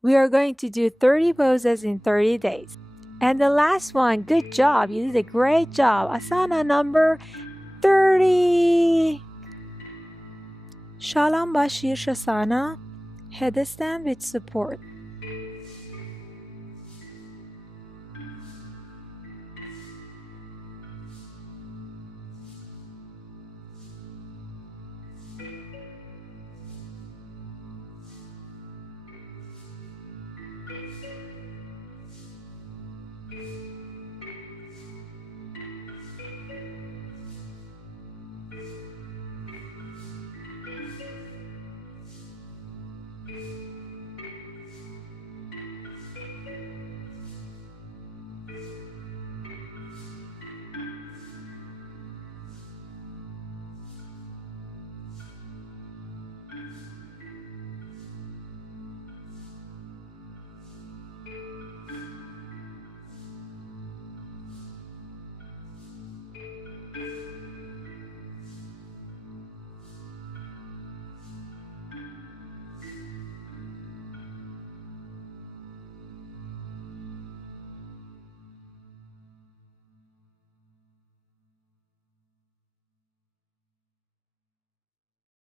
We are going to do 30 poses in 30 days. And the last one, good job. You did a great job. Asana number 30. Salamba Sirsasana, headstand with support.